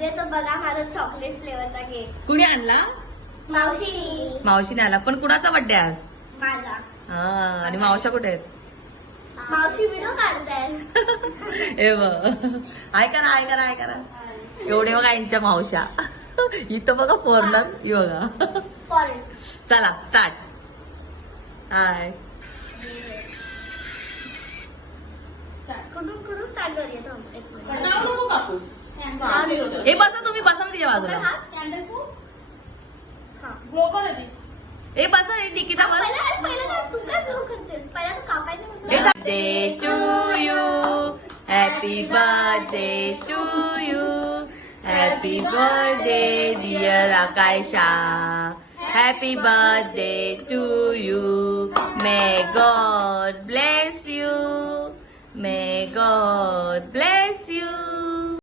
Birthday तर बघा माझा चॉकलेट फ्लेवरचा केक. कुणी आणला? मावशीने आला. पण कुणाचा बर्थडे आज? माझा. हा. आणि मावशा कुठे आहेत? मावशी व्हिडिओ काढतायत. ए ऐका ना. एवढे बघा यांच्या मावशा. इथं बघा फोरनर. बघा. फॉरेन. चला स्टार्ट. हाय. कुठून स्टार्ट करूया थांब एक मिनिट. नको कापूस. ए बसा तुम्ही बसा ना तिच्या बाजूला. कॅन्डल फू हा. ग्लो कर ती. ए बसा निकिता बस. पहिला तू काय ब्लो करतेस? पहिला तू कापायचं म्हणतो. Birthday to you. Happy birthday to you. Happy birthday dear Akasha. Happy birthday to you. May God bless you. May God bless